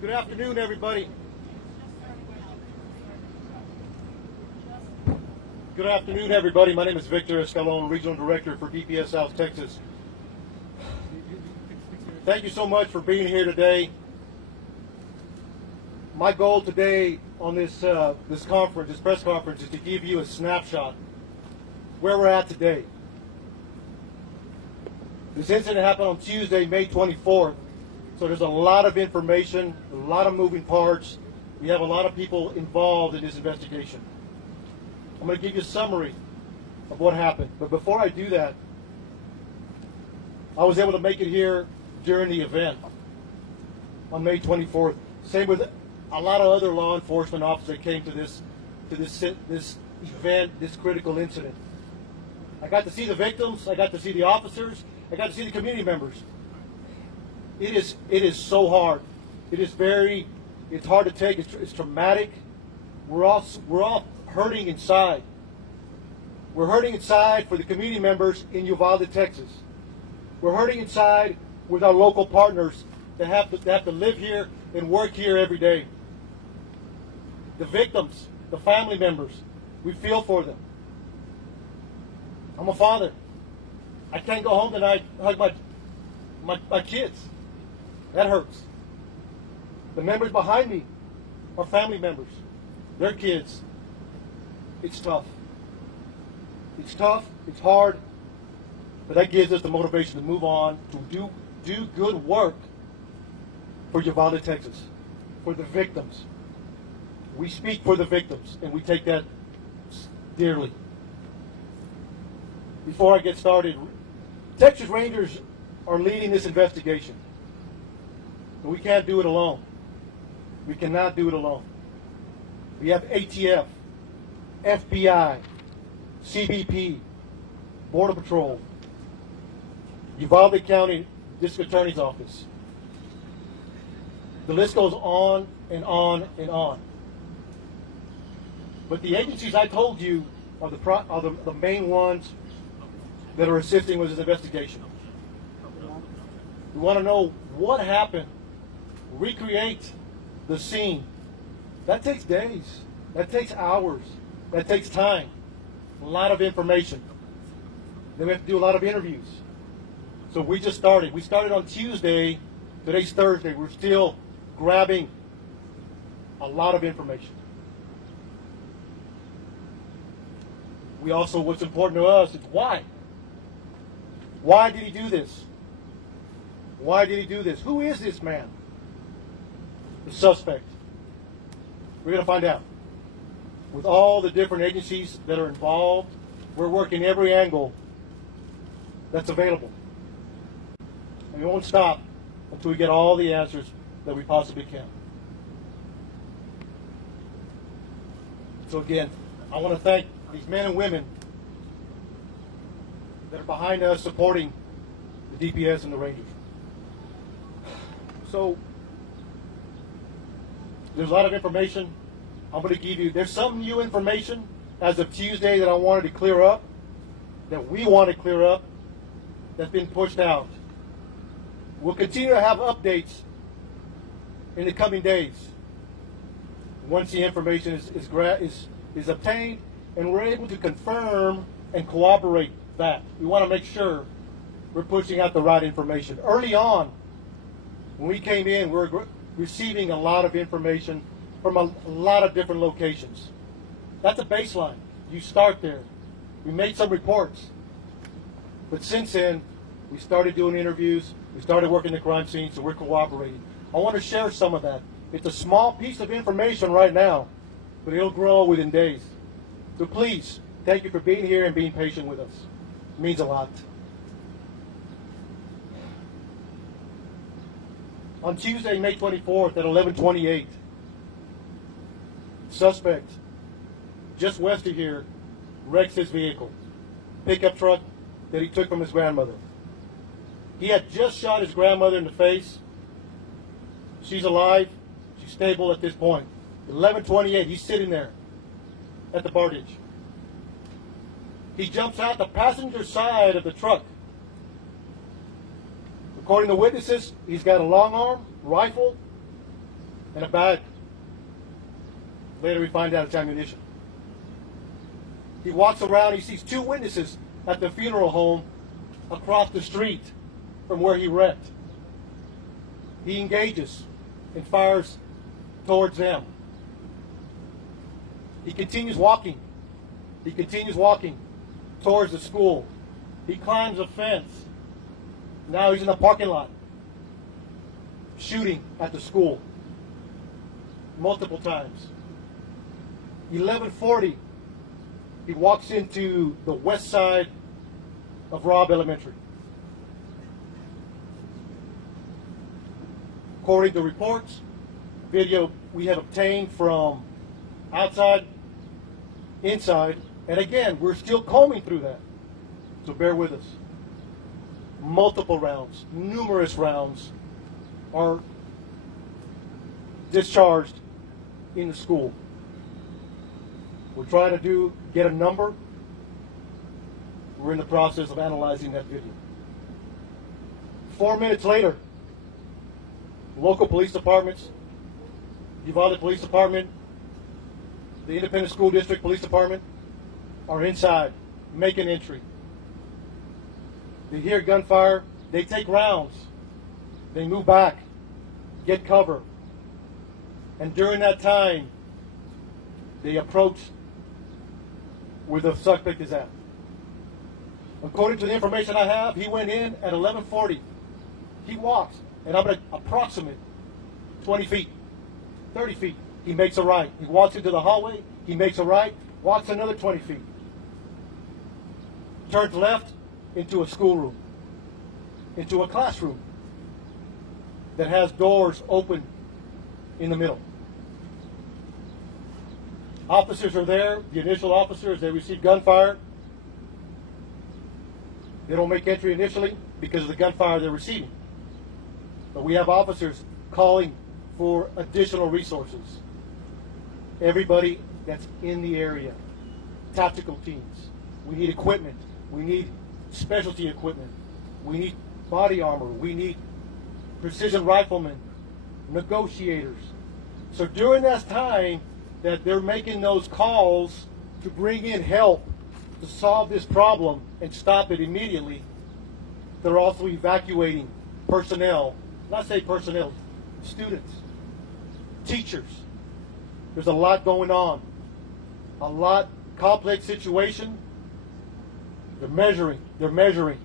Good afternoon, everybody. Good afternoon, everybody. My name is Victor Escalon, Regional Director for DPS South Texas. Thank you so much for being here today. My goal today on this press conference, is to give you a snapshot where we're at today. This incident happened on Tuesday, May 24th. So there's a lot of information, a lot of moving parts. We have a lot of people involved in this investigation. I'm going to give you a summary of what happened. But before I do that, I was able to make it here during the event on May 24th. Same with a lot of other law enforcement officers that came to this event, this critical incident. I got to see the victims. I got to see the officers. I got to see the community members. It is so hard. It's hard to take. It's traumatic. We're all hurting inside. We're hurting inside for the community members in Uvalde, Texas. We're hurting inside with our local partners that have to live here and work here every day. The victims, the family members, we feel for them. I'm a father. I can't go home tonight and hug my kids. That hurts. The members behind me are family members. Their kids. It's tough. It's tough. It's hard. But that gives us the motivation to move on, to do good work for Uvalde, Texas, for the victims. We speak for the victims, and we take that dearly. Before I get started, Texas Rangers are leading this investigation. But we can't do it alone. We cannot do it alone. We have ATF, FBI, CBP, Border Patrol, Uvalde County District Attorney's Office. The list goes on and on and on. But the agencies I told you are the main ones that are assisting with this investigation. We want to know what happened. Recreate the scene. That takes days. That takes hours. That takes time. A lot of information. Then we have to do a lot of interviews. So we just started. We started on Tuesday. Today's Thursday. We're still grabbing a lot of information. We also, what's important to us is why. Why did he do this? Why did he do this? Who is this man? The suspect. We're going to find out. With all the different agencies that are involved, we're working every angle that's available. And we won't stop until we get all the answers that we possibly can. So again, I want to thank these men and women that are behind us supporting the DPS and the Rangers. So, there's a lot of information I'm going to give you. There's some new information as of Tuesday that I wanted to clear up, that we want to clear up, that's been pushed out. We'll continue to have updates in the coming days once the information is obtained and we're able to confirm and corroborate that. We want to make sure we're pushing out the right information. Early on, when we came in, we were receiving a lot of information from a lot of different locations. That's a baseline. You start there. We made some reports. But since then, we started doing interviews. We started working the crime scene, so we're cooperating. I want to share some of that. It's a small piece of information right now, but it'll grow within days. So please, thank you for being here and being patient with us. It means a lot. On Tuesday, May 24th at 11:28, suspect just west of here wrecks his vehicle, pickup truck that he took from his grandmother. He had just shot his grandmother in the face, She's alive. She's stable at this point. 11:28, he's sitting there at the bar ditch. He jumps out the passenger side of the truck. According to witnesses, he's got a long arm, rifle, and a bag. Later we find out it's ammunition. He walks around, he sees two witnesses at the funeral home across the street from where he wrecked. He engages and fires towards them. He continues walking. He continues walking towards the school. He climbs a fence. Now he's in the parking lot, shooting at the school multiple times. 11:40, he walks into the west side of Robb Elementary. According to reports, video we have obtained from outside, inside, and again, we're still combing through that, so bear with us. Multiple rounds, numerous rounds are discharged in the school. We're trying to get a number. We're in the process of analyzing that video. 4 minutes later, local police departments, Uvalde Police Department, the Independent School District Police Department are inside, making entry. They hear gunfire, they take rounds, they move back, get cover, and during that time, they approach where the suspect is at. According to the information I have, he went in at 11:40. He walks, and I'm going to approximate 20 feet, 30 feet. He makes a right. He walks into the hallway, he makes a right, walks another 20 feet. Turns left into a schoolroom, into a classroom that has doors open in the middle. Officers are there, the initial officers, they receive gunfire. They don't make entry initially because of the gunfire they're receiving. But we have officers calling for additional resources. Everybody that's in the area, tactical teams. We need equipment. We need specialty equipment. We need body armor. We need precision riflemen, negotiators. So during that time that they're making those calls to bring in help to solve this problem and stop it immediately, they're also evacuating personnel, not say personnel, students, teachers. There's a lot going on, a lot complex situation. They're measuring.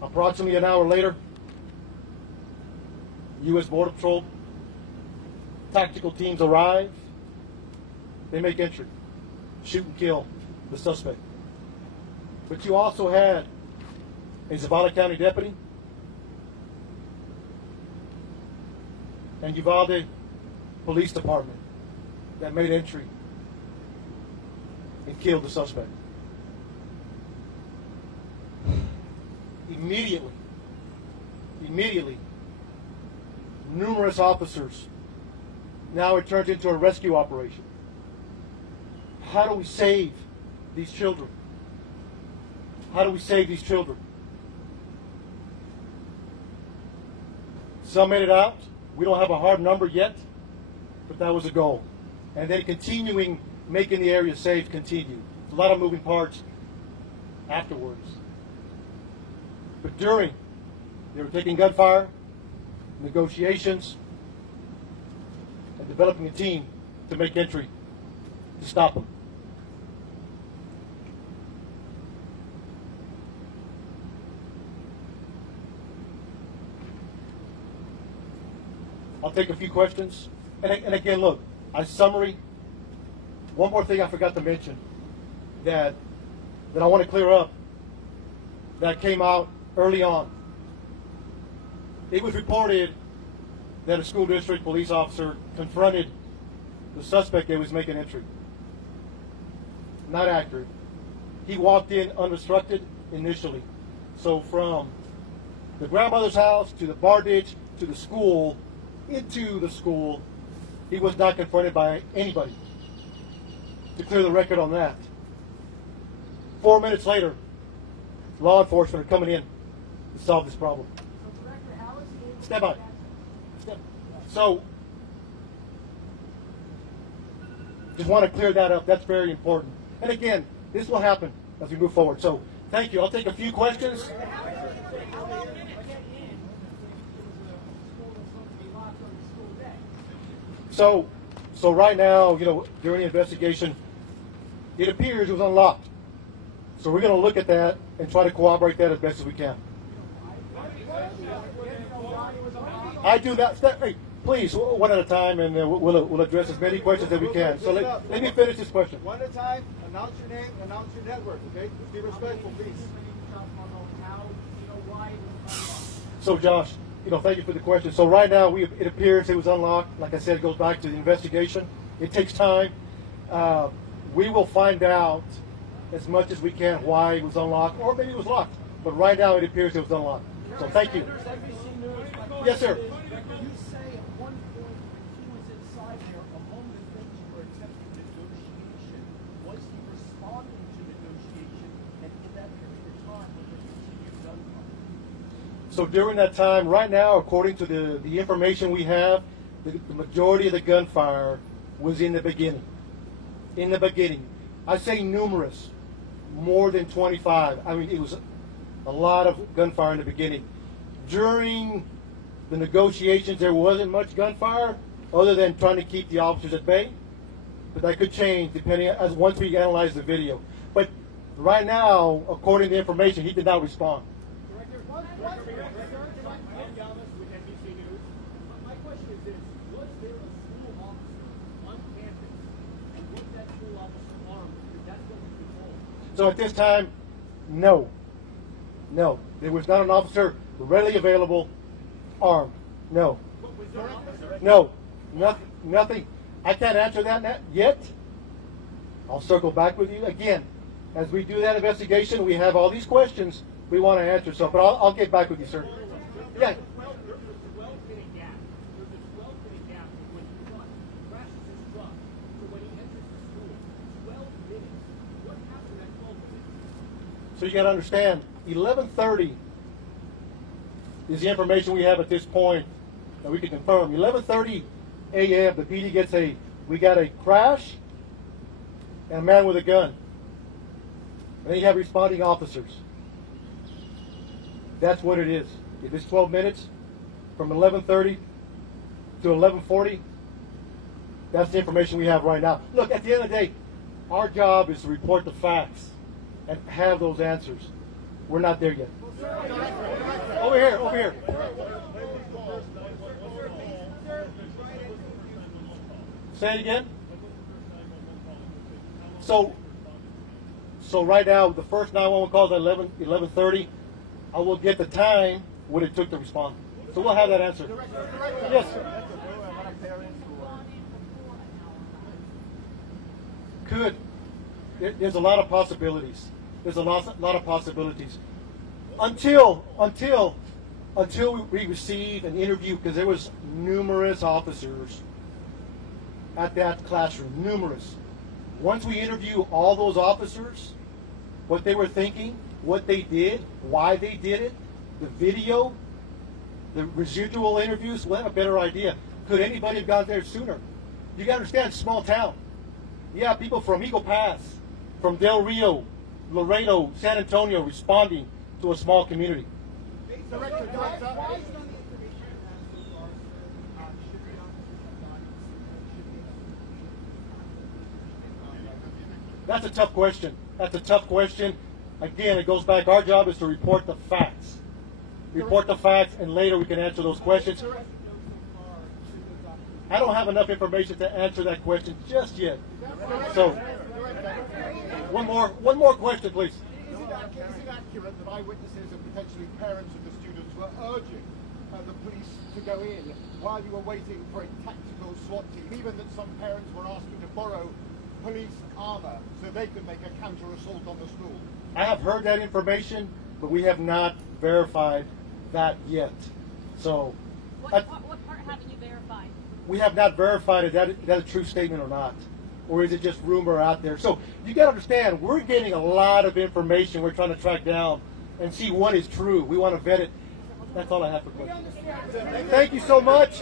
Approximately an hour later, U.S. Border Patrol tactical teams arrive. They make entry, shoot and kill the suspect. But you also had a Zavala County deputy and Uvalde Police Department that made entry and killed the suspect. Immediately, numerous officers. Now it turns into a rescue operation. How do we save these children? How do we save these children? Some made it out. We don't have a hard number yet, but that was a goal. And then continuing, making the area safe, continued. A lot of moving parts afterwards. But during, they were taking gunfire, negotiations, and developing a team to make entry to stop them. I'll take a few questions. And again, look, a summary. One more thing I forgot to mention that I want to clear up that came out early on. It was reported that a school district police officer confronted the suspect that was making entry. Not accurate. He walked in unobstructed initially. So from the grandmother's house to the bar ditch to the school, he was not confronted by anybody. To clear the record on that. 4 minutes later, law enforcement are coming in to solve this problem. Step by. So, just want to clear that up. That's very important. And again, this will happen as we move forward. So, thank you. I'll take a few questions. So right now, during the investigation, it appears it was unlocked. So we're going to look at that and try to corroborate that as best as we can. I do that. Hey, please, one at a time, and we'll address as many questions as we can. So let me finish this question. One at a time. Announce your name. Announce your network. Okay. Be respectful, please. So Josh, thank you for the question. So right now, it appears it was unlocked. Like I said, it goes back to the investigation. It takes time. We will find out as much as we can why it was unlocked, or maybe it was locked. But right now, it appears it was unlocked. So thank you. Yes, sir. You say at one point he was inside there, among the things you were attempting negotiation, was he responding to negotiation, and in that period of time was there continued gunfire? So during that time, right now, according to the information we have, the majority of the gunfire was in the beginning. In the beginning. I say numerous, more than 25. I mean, it was a lot of gunfire in the beginning. During the negotiations, there wasn't much gunfire other than trying to keep the officers at bay. But that could change depending as once we analyze the video. But right now, according to the information, he did not respond. My question is this: was there a school officer on campus, and was that school officer armed? Because that's what we've been told. So at this time, no. There was not an officer readily available armed. No. No. Nothing. I can't answer that yet. I'll circle back with you again. As we do that investigation, we have all these questions we want to answer. So, but I'll get back with you, sir. Yeah. There's a 12-minute gap. There's a 12-minute gap from when he crashes his truck to when he enters the school. 12 minutes. What happened in that 12 minutes? So you got to understand, 11:30 is the information we have at this point that we can confirm. 11:30 a.m. the PD we got a crash and a man with a gun. And then you have responding officers. That's what it is. If it's 12 minutes, from 11:30 to 11:40, that's the information we have right now. Look, at the end of the day, our job is to report the facts and have those answers. We're not there yet. Over here. Say it again. So right now, the first 911 call is at 11:30. I will get the time what it took to respond. So we'll have that answer. Yes, sir. Could. There's a lot of possibilities. There's a lot of possibilities. Until we receive an interview, because there was numerous officers at that classroom, numerous. Once we interview all those officers, what they were thinking, what they did, why they did it, the video, the residual interviews, we'll have a better idea. Could anybody have got there sooner? You got to understand, it's a small town. Yeah, people from Eagle Pass, from Del Rio, Laredo, San Antonio responding to a small community. Director. That's a tough question. Again, it goes back. Our job is to report the facts. And later we can answer those questions. I don't have enough information to answer that question just yet. So, one more question, please. Is it accurate that eyewitnesses and potentially parents of the students were urging the police to go in while you were waiting for a tactical SWAT team, even that some parents were asking to borrow police armor so they could make a counter-assault on the school? I have heard that information, but we have not verified that yet. So What part haven't you verified? We have not verified if that's a true statement or not. Or is it just rumor out there? So you got to understand, we're getting a lot of information we're trying to track down and see what is true. We want to vet it. That's all I have for questions. Thank you so much.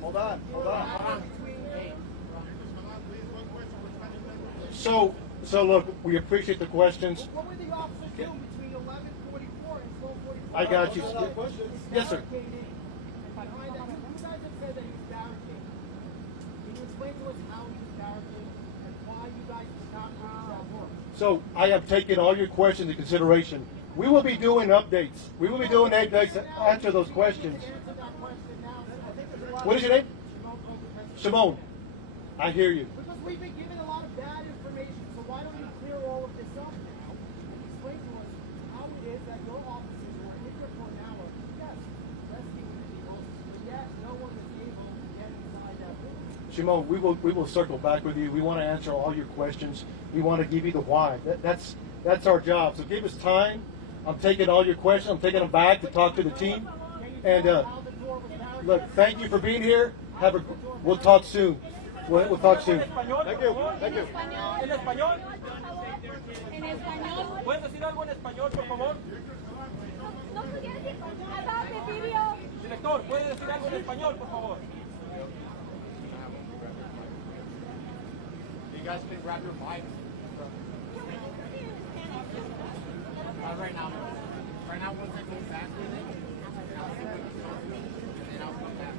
Hold on. So look, we appreciate the questions. What were the officers doing between 11:44 and 12:44? I got you. Yes, sir. Barricading. Behind that, you guys have said that he was barricading. Can you explain to us how he was barricading and why you guys did not use that word? So I have taken all your questions into consideration. We will be doing updates. We will be doing updates to answer those questions. Answer that question now. I think there's a lot What is your name? Shimon. Shimon. I hear you. Because we've been given a lot of bad information, so why don't you clear all of this up now and explain to us how it is that your officers were in here for an hour, yes, rescuing people, but yet no one was able to get inside that building. Shimon, we will circle back with you. We want to answer all your questions. We want to give you the why. That's our job. So give us time. I'm taking all your questions. I'm taking them back to talk to the team. And How the door was barricaded. look, thank you for being here. We'll talk soon. We'll talk soon. Thank you. ¿En español? En español. ¿Puedes decir algo en español, por favor? No pudiera decir about the video. Director, ¿puede decir algo en español, por favor? You guys can grab your mic. Right now. Right now, once I go back with it, and I'll come back.